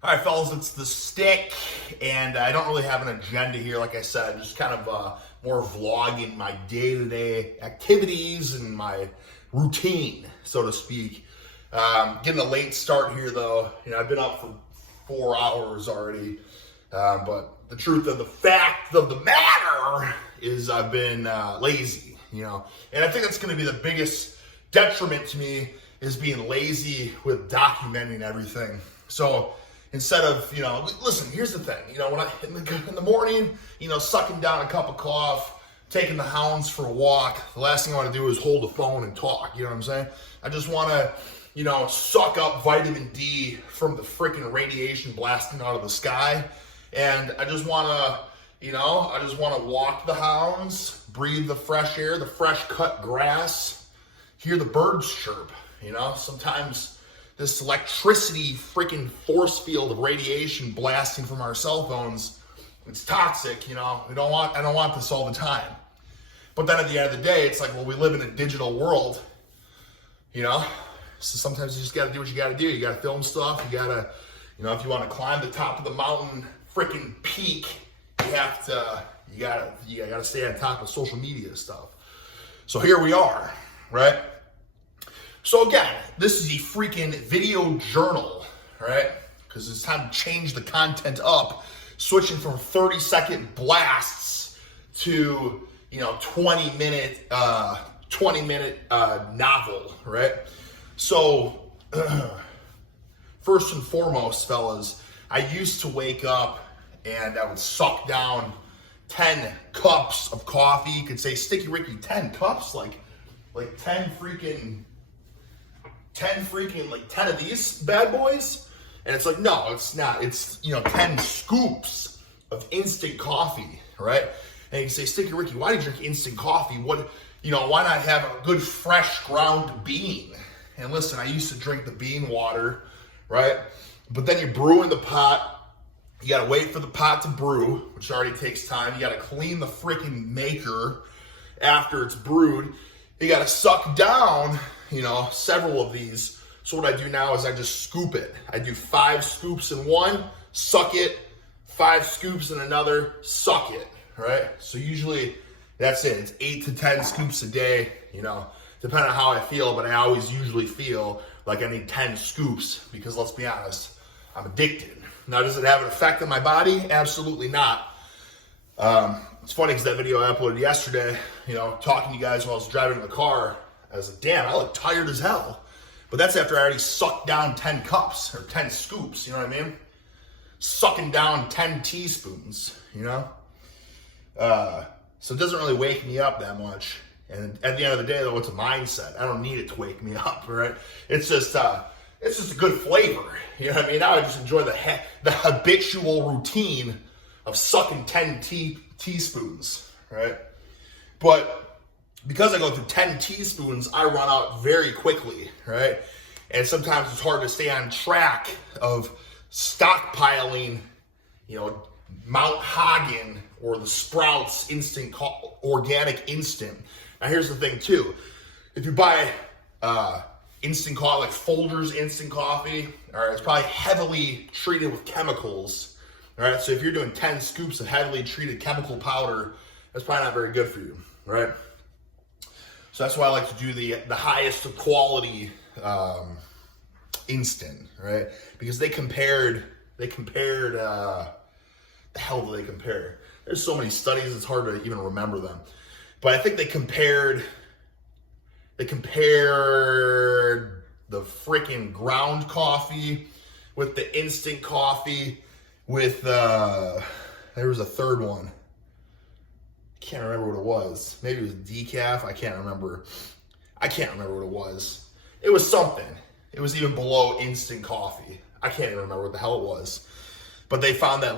All right, fellas, it's the stick, and I don't really have an agenda here. Like I said, just kind of more vlogging my day-to-day activities and my routine, so to speak. Getting a late start here, though. I've been up for 4 hours already, but the truth of the fact of the matter is I've been lazy, and I think that's going to be the biggest detriment to me is being lazy with documenting everything. So instead of, listen, here's the thing, when I, in the morning, sucking down a cup of coffee, taking the hounds for a walk, the last thing I want to do is hold the phone and talk, you know what I'm saying? I just want to, suck up vitamin D from the freaking radiation blasting out of the sky. And I just want to, walk the hounds, breathe the fresh air, the fresh cut grass, hear the birds chirp, sometimes this electricity freaking force field of radiation blasting from our cell phones, it's toxic, I don't want this all the time. But then at the end of the day, it's like, well, we live in a digital world, so sometimes you just got to do what you got to do. You got to film stuff. You got to, if you want to climb the top of the mountain freaking peak, you got to stay on top of social media stuff. So here we are, right? So again, this is a freaking video journal, right? Because it's time to change the content up, switching from 30-second blasts to 20-minute novel, right? So first and foremost, fellas, I used to wake up and I would suck down 10 cups of coffee. You could say, Sticky Ricky, 10 cups, like 10 of these bad boys. And it's like, no, it's not. It's, 10 scoops of instant coffee, right? And you can say, Sticky Ricky, why do you drink instant coffee? Why not have a good fresh ground bean? And listen, I used to drink the bean water, right? But then you brew in the pot. You got to wait for the pot to brew, which already takes time. You got to clean the freaking maker after it's brewed. You got to suck down, several of these. So what I do now is I just scoop it. I do 5 scoops in one, suck it, 5 scoops in another, suck it, right? So usually that's it. It's 8 to 10 scoops a day, depending on how I feel, but I always usually feel like I need 10 scoops because let's be honest, I'm addicted. Now, does it have an effect on my body? Absolutely not. It's funny because that video I uploaded yesterday, talking to you guys while I was driving in the car, I was like, damn, I look tired as hell. But that's after I already sucked down 10 cups or 10 scoops, you know what I mean? Sucking down 10 teaspoons, So it doesn't really wake me up that much. And at the end of the day, though, it's a mindset. I don't need it to wake me up, right? It's just a good flavor, you know what I mean? Now I just enjoy the habitual routine of sucking 10 teaspoons, right? But because I go through 10 teaspoons, I run out very quickly, right? And sometimes it's hard to stay on track of stockpiling, Mount Hagen or the Sprouts organic instant. Now here's the thing too. If you buy instant coffee, like Folgers instant coffee, all right, it's probably heavily treated with chemicals. All right, so if you're doing 10 scoops of heavily treated chemical powder, that's probably not very good for you, right? So that's why I like to do the highest quality instant, right? Because they compared. The hell do they compare? There's so many studies, it's hard to even remember them. But I think they compared the freaking ground coffee with the instant coffee with, there was a third one. I can't remember what it was. Maybe it was decaf. I can't remember what it was. It was something. It was even below instant coffee. I can't even remember what the hell it was. But they found that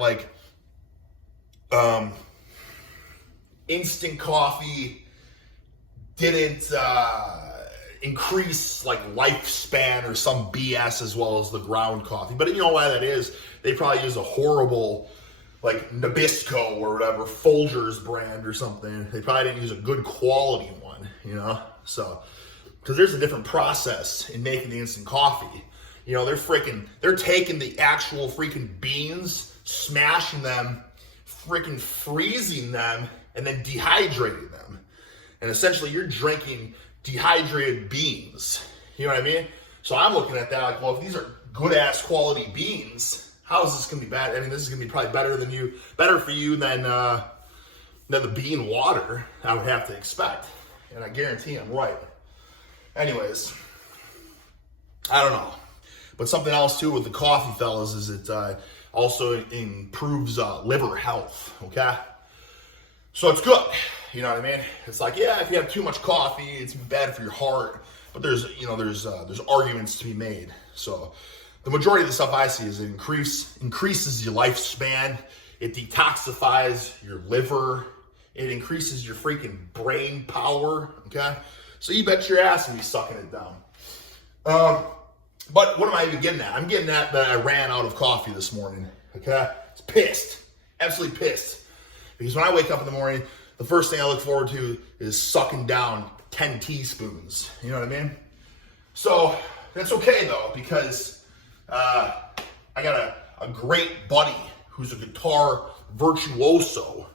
instant coffee didn't increase lifespan or some BS as well as the ground coffee. But you know why that is? They probably use a horrible Nabisco or whatever, Folgers brand or something. They probably didn't use a good quality one, So, because there's a different process in making the instant coffee. You know, they're taking the actual freaking beans, smashing them, freaking freezing them, and then dehydrating them. And essentially you're drinking dehydrated beans. You know what I mean? So I'm looking at that like, well, if these are good ass quality beans, how is this gonna be bad? I mean, this is gonna be probably better for you than the bean water I would have to expect. And I guarantee I'm right. Anyways, I don't know. But something else too with the coffee, fellas, is it also improves liver health, okay? So it's good, you know what I mean? It's like, yeah, if you have too much coffee, it's bad for your heart, but there's arguments to be made. So the majority of the stuff I see is it increases your lifespan, it detoxifies your liver, it increases your freaking brain power, okay? So you bet your ass and be sucking it down. But what am I even getting at? I'm getting at that I ran out of coffee this morning, okay? It's pissed, absolutely pissed. Because when I wake up in the morning, the first thing I look forward to is sucking down 10 teaspoons, you know what I mean? So that's okay though, because I got a great buddy who's a guitar virtuoso,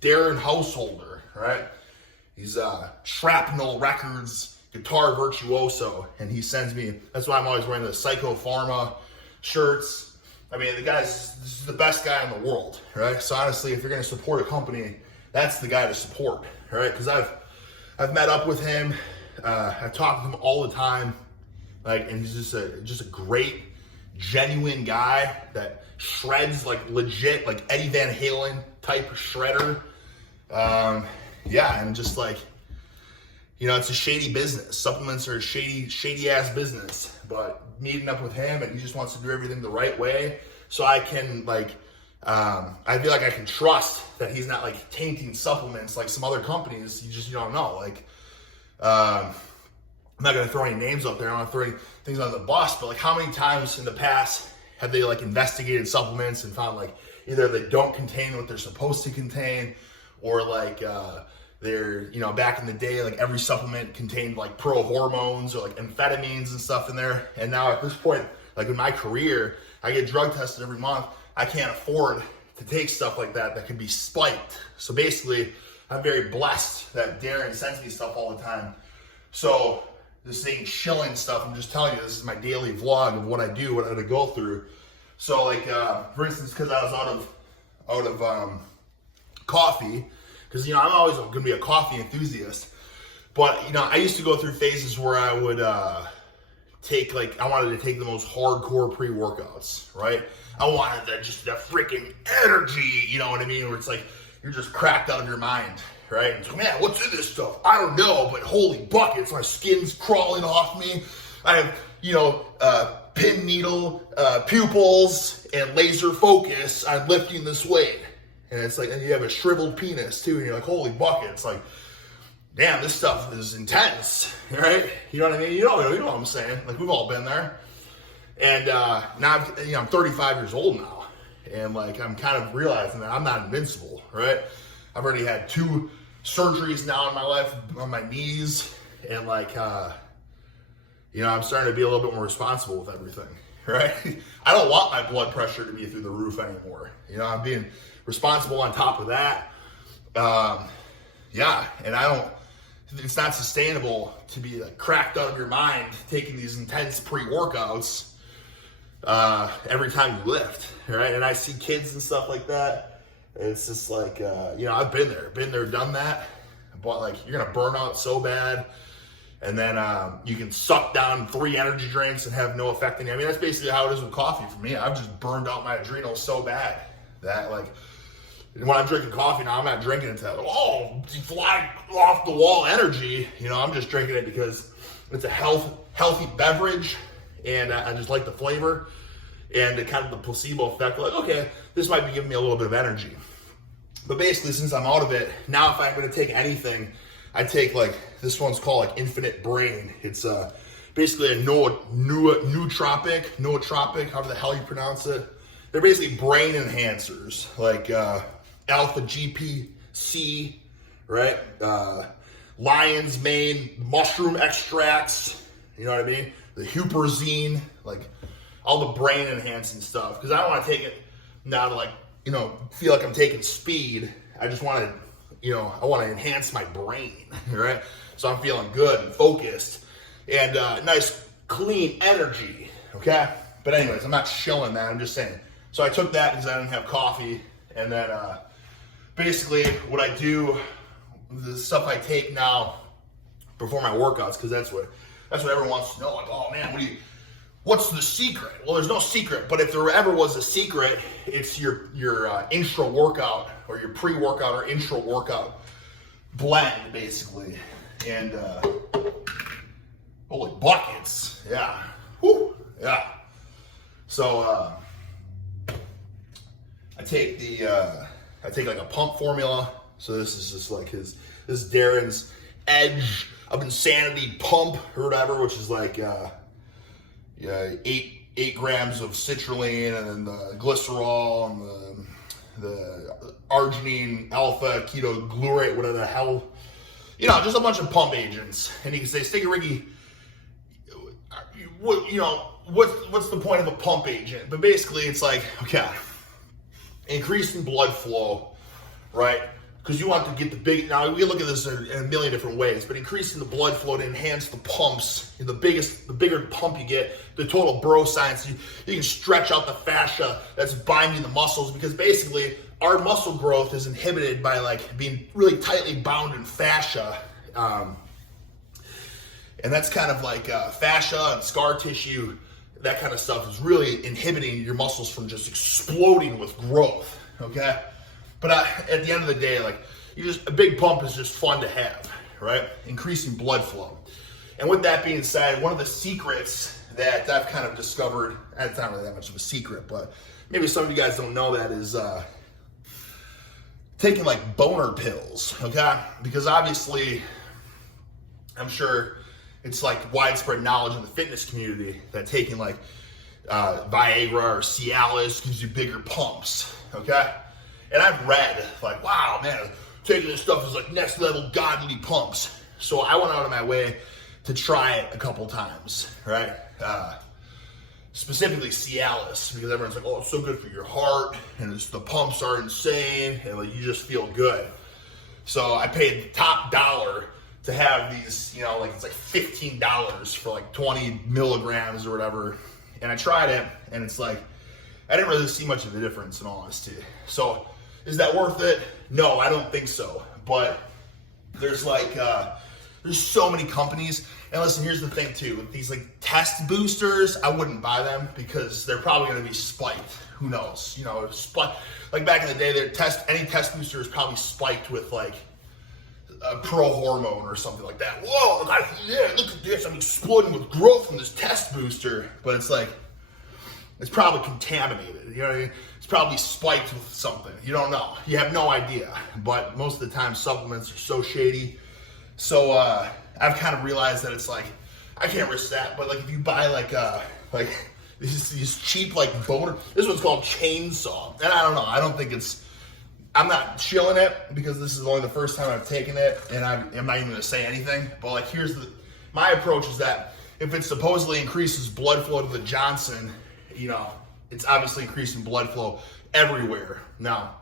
Darren Householder, right? He's Shrapnel Records guitar virtuoso, and he sends me, that's why I'm always wearing the Psycho Pharma shirts. I mean, this is the best guy in the world, right? So honestly, if you're gonna support a company, that's the guy to support, right? Because I've met up with him, I talk to him all the time, like, and he's just a great, genuine guy that shreds like legit, like Eddie Van Halen type of shredder. Yeah, and just like, you know, it's a shady business. Supplements are a shady ass business. But meeting up with him, and he just wants to do everything the right way, so I can like, I feel like I can trust that he's not like tainting supplements like some other companies. You don't know. Like, I'm not gonna throw any names up there. I don't want to throw any things on the bus. But like, how many times in the past have they like investigated supplements and found like either they don't contain what they're supposed to contain, or like they're, you know, back in the day, like every supplement contained like pro hormones or like amphetamines and stuff in there. And now at this point, like in my career, I get drug tested every month. I can't afford to take stuff like that could be spiked. So basically, I'm very blessed that Darren sends me stuff all the time. So this ain't shilling stuff. I'm just telling you, this is my daily vlog of what I do, what I had to go through. So like, for instance, because I was out of coffee, because, you know, I'm always going to be a coffee enthusiast. But, you know, I used to go through phases where I would I wanted to take the most hardcore pre-workouts, right? I wanted the freaking energy, you know what I mean? Where it's like, you're just cracked out of your mind, right? And so, man, what's in this stuff? I don't know, but holy buckets, my skin's crawling off me. I have, you know, pin needle pupils and laser focus on lifting this weight. And it's like, and you have a shriveled penis too, and you're like, holy bucket. It's like, damn, this stuff is intense, right? You know what I mean? You know what I'm saying? Like, we've all been there. And now, I'm 35 years old now, and like, I'm kind of realizing that I'm not invincible, right? I've already had 2 surgeries now in my life on my knees, and like, you know, I'm starting to be a little bit more responsible with everything, right? I don't want my blood pressure to be through the roof anymore. You know, I'm being responsible on top of that. Yeah, and it's not sustainable to be like cracked out of your mind taking these intense pre-workouts every time you lift, right? And I see kids and stuff like that. And it's just like, you know, I've been there, done that. But like, you're gonna burn out so bad, and then you can suck down 3 energy drinks and have no effect on you. I mean, that's basically how it is with coffee for me. I've just burned out my adrenals so bad that like, when I'm drinking coffee now, I'm not drinking it to, fly off the wall energy. You know, I'm just drinking it because it's a healthy beverage, and I just like the flavor and the kind of the placebo effect. Like, okay, this might be giving me a little bit of energy. But basically, since I'm out of it, now if I'm going to take anything, I take like, this one's called like Infinite Brain. It's basically a nootropic, however the hell you pronounce it. They're basically brain enhancers, like alpha GPC, right? Lion's mane, mushroom extracts, you know what I mean? The huperzine, like all the brain enhancing stuff, because I don't want to take it now to like, feel like I'm taking speed. I just want to, I want to enhance my brain, right? So I'm feeling good and focused and nice, clean energy, okay? But anyways, I'm not shilling that, I'm just saying. So I took that because I didn't have coffee, and then basically what I do, the stuff I take now before my workouts, because that's what everyone wants to know. Like, oh man, what's the secret? Well, there's no secret, but if there ever was a secret, it's your intra workout or your pre-workout or intra workout blend, basically. And holy buckets, yeah, whew, yeah. So I take like a pump formula. So this is just like this is Darren's Edge of Insanity pump or whatever, which is like 8 grams of citrulline, and then the glycerol and the arginine alpha keto glutarate, whatever the hell, just a bunch of pump agents. And you can say, Sticky Ricky, what's the point of a pump agent? But basically, it's like, okay, increasing blood flow, right? Because you want to get the big, now we look at this in a million different ways, but increasing the blood flow to enhance the pumps, the bigger pump you get, the total bro science, you can stretch out the fascia that's binding the muscles, because basically our muscle growth is inhibited by like being really tightly bound in fascia. And that's kind of like fascia and scar tissue, that kind of stuff is really inhibiting your muscles from just exploding with growth, okay? But at the end of the day, like, a big pump is just fun to have, right? Increasing blood flow. And with that being said, one of the secrets that I've kind of discovered, and it's not really that much of a secret, but maybe some of you guys don't know that, is taking like boner pills, okay? Because obviously, I'm sure it's like widespread knowledge in the fitness community that taking like Viagra or Cialis gives you bigger pumps, okay? And I've read, like, wow, man, taking this stuff is like next level godly pumps. So I went out of my way to try it a couple times, right? Specifically Cialis, because everyone's like, oh, it's so good for your heart, and the pumps are insane, and like you just feel good. So I paid the top dollar to have these, like it's like $15 for like 20 milligrams or whatever. And I tried it, and it's like, I didn't really see much of a difference in all honesty. So is that worth it? No, I don't think so. But there's like, there's so many companies. And listen, here's the thing too, with these like test boosters, I wouldn't buy them because they're probably gonna be spiked. Who knows? Like back in the day, any test booster is probably spiked with like a pro hormone or something like that. Whoa, look at this, I'm exploding with growth from this test booster. But it's like, it's probably contaminated, you know what I mean? It's probably spiked with something. You don't know. You have no idea. But most of the time, supplements are so shady. So I've kind of realized that it's like, I can't risk that. But like if you buy like these cheap like boner, this one's called Chainsaw. And I don't know. I don't think I'm not chilling it because this is only the first time I've taken it, and I'm not even going to say anything. But like my approach is that if it supposedly increases blood flow to the Johnson, it's obviously increasing blood flow everywhere. Now,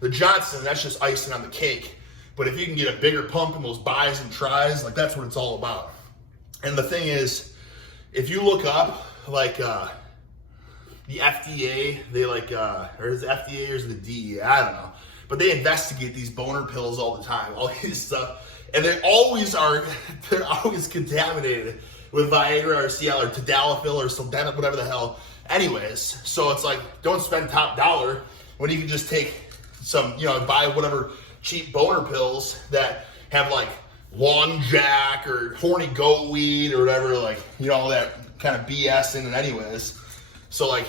the Johnson, that's just icing on the cake. But if you can get a bigger pump in those buys and tries, like that's what it's all about. And the thing is, if you look up like the FDA, they like, or is it FDA or is it the DEA? I don't know. But they investigate these boner pills all the time, all this stuff. And they're always contaminated with Viagra or Cialis or Tadalafil or Sildenafil, whatever the hell. Anyways, so it's like, don't spend top dollar when you can just take some, buy whatever cheap boner pills that have like Long Jack or horny goat weed or whatever, like, all that kind of BS in it anyways. So like,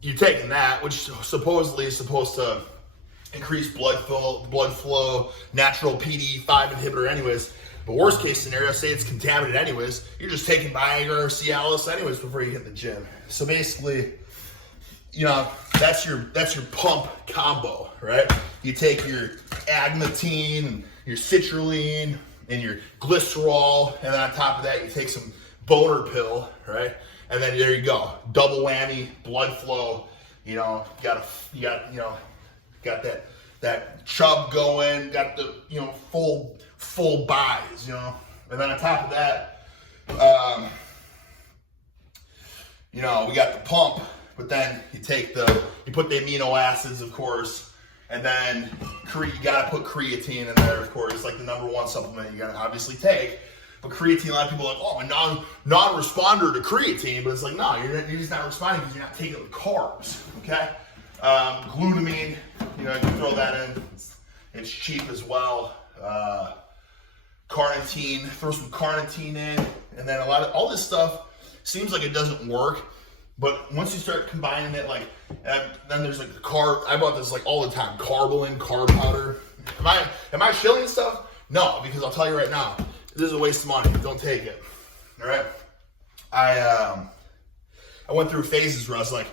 you're taking that, which supposedly is supposed to increase blood flow, natural PDE5 inhibitor anyways. But worst case scenario, say it's contaminated anyways, you're just taking Viagra or Cialis anyways before you hit the gym. So basically, that's your pump combo, right? You take your agmatine, and your citrulline, and your glycerol, and then on top of that, you take some boner pill, right? And then there you go, double whammy, blood flow. You know, got that chub going, got the full buys, you know. And then on top of that, we got the pump, but then you put the amino acids, of course, and then you gotta put creatine in there, of course, like the number one supplement you gotta obviously take. But creatine, a lot of people are like, oh, I'm a non-responder to creatine, but it's like, no, you're just not responding because you're not taking the carbs, okay? Glutamine, you can throw that in. It's cheap as well. Carnitine, throw some carnitine in, and then all this stuff seems like it doesn't work, but once you start combining it, like, then there's like the carb. I bought this like all the time, Carbolin, carb powder. Am I shilling stuff? No, because I'll tell you right now, this is a waste of money. Don't take it. All right. I went through phases where I was like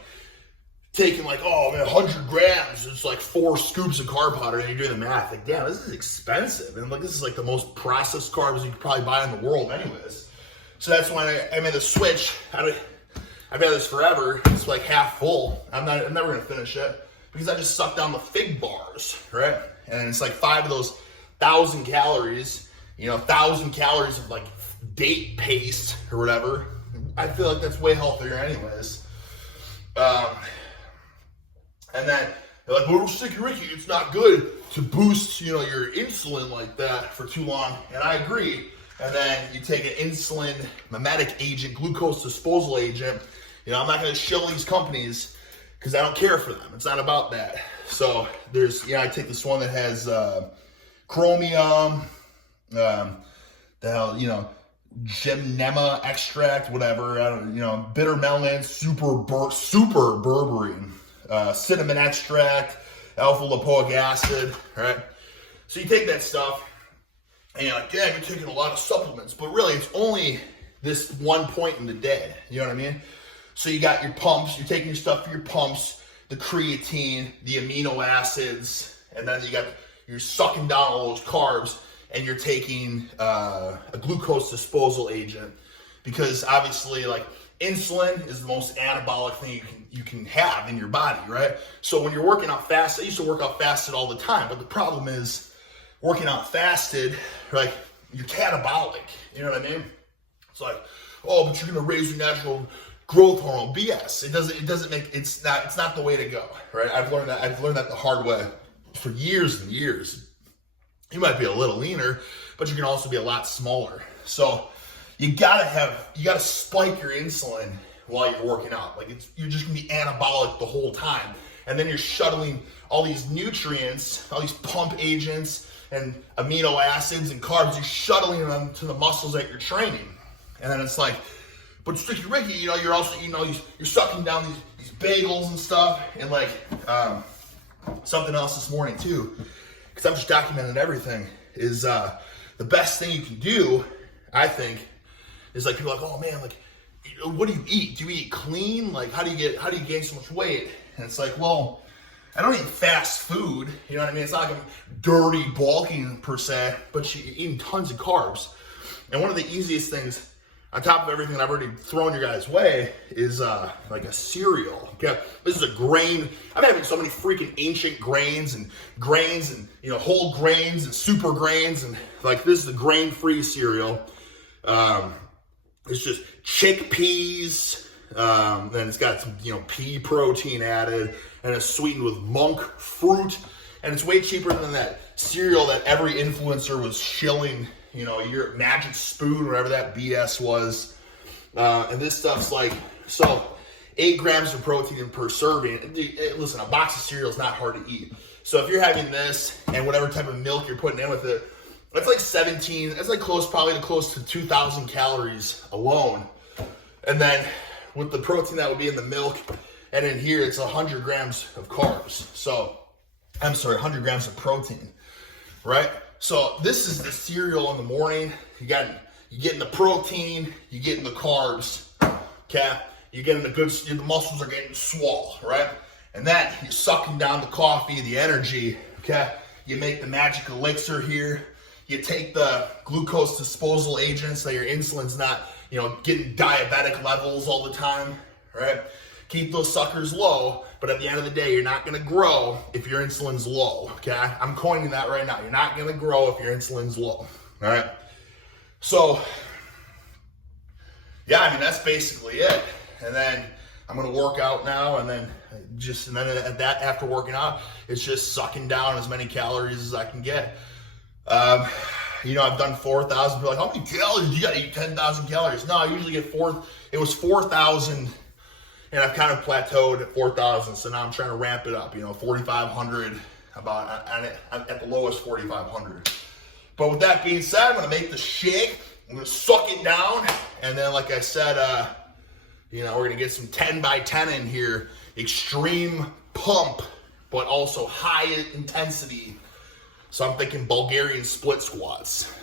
taking like, oh man, 100 grams. It's like 4 scoops of carb powder, and you're doing the math. Like, damn, this is expensive. And like, this is like the most processed carbs you could probably buy in the world, anyways. So that's when I made the switch. I've had this forever. It's like half full. I'm never gonna finish it because I just suck down the fig bars, right? And it's like 5 of those 1,000 calories. 1,000 calories of like date paste or whatever. I feel like that's way healthier anyways. And then they're like, well, Sticky Ricky, it's not good to boost, your insulin like that for too long. And I agree. And then you take an insulin mimetic agent, glucose disposal agent. I'm not going to shill these companies because I don't care for them. It's not about that. So I take this one that has chromium, Gymnema extract, whatever. Bitter melon, super berberine, cinnamon extract, alpha lipoic acid. Right. So you take that stuff, and you're like, yeah, you're taking a lot of supplements, but really it's only this one point in the day. You know what I mean? So you got your pumps. You're taking your stuff for your pumps, the creatine, the amino acids, and then you're sucking down all those carbs. And you're taking a glucose disposal agent because obviously, like, insulin is the most anabolic thing you can have in your body, right? So when you're working out fast, I used to work out fasted all the time, but the problem is working out fasted, like, you're catabolic. You know what I mean? It's like, oh, but you're gonna raise your natural growth hormone. BS. It's not the way to go, right? I've learned that the hard way for years and years. You might be a little leaner, but you can also be a lot smaller. So you gotta spike your insulin while you're working out. Like, you're just gonna be anabolic the whole time. And then you're shuttling all these nutrients, all these pump agents and amino acids and carbs, you're shuttling them to the muscles that you're training. And then it's like, but Sticky Ricky, you're also eating you're sucking down these bagels and stuff. And like, something else this morning too, because I'm just documenting everything, is the best thing you can do, I think, is like, people are like, oh man, like, what do you eat? Do you eat clean? Like, how do you gain so much weight? And it's like, well, I don't eat fast food. You know what I mean? It's not like I'm dirty bulking per se, but you're eating tons of carbs. And one of the easiest things, on top of everything I've already thrown your guys' way, is like a cereal. Okay, this is a grain. I'm having so many freaking ancient grains and whole grains and super grains, and like, this is a grain-free cereal. It's just chickpeas. Then it's got some pea protein added, and it's sweetened with monk fruit, and it's way cheaper than that cereal that every influencer was shilling. Your Magic Spoon, whatever that BS was. And this stuff's like, 8 grams of protein per serving. Listen, a box of cereal is not hard to eat. So if you're having this and whatever type of milk you're putting in with it, that's like 17, that's like probably close to 2,000 calories alone. And then with the protein that would be in the milk, and in here it's 100 grams of carbs. 100 grams of protein, right? So this is the cereal in the morning. You getting the protein, you getting the carbs, okay? You're getting the muscles are getting swole, right? And then you're sucking down the coffee, the energy, okay? You make the magic elixir here. You take the glucose disposal agents that your insulin's not getting diabetic levels all the time, right? Keep those suckers low, but at the end of the day, you're not gonna grow if your insulin's low, okay? I'm coining that right now. You're not gonna grow if your insulin's low, all right? So, yeah, I mean, that's basically it. And then I'm gonna work out now, and then after working out, it's just sucking down as many calories as I can get. I've done 4,000. People are like, how many calories? You gotta eat 10,000 calories. No, I usually get it was 4,000, and I've kind of plateaued at 4,000. So now I'm trying to ramp it up, 4,500, at the lowest 4,500. But with that being said, I'm gonna make the shake. I'm gonna suck it down. And then, like I said, we're gonna get some 10 by 10 in here. Extreme pump, but also high intensity. So I'm thinking Bulgarian split squats.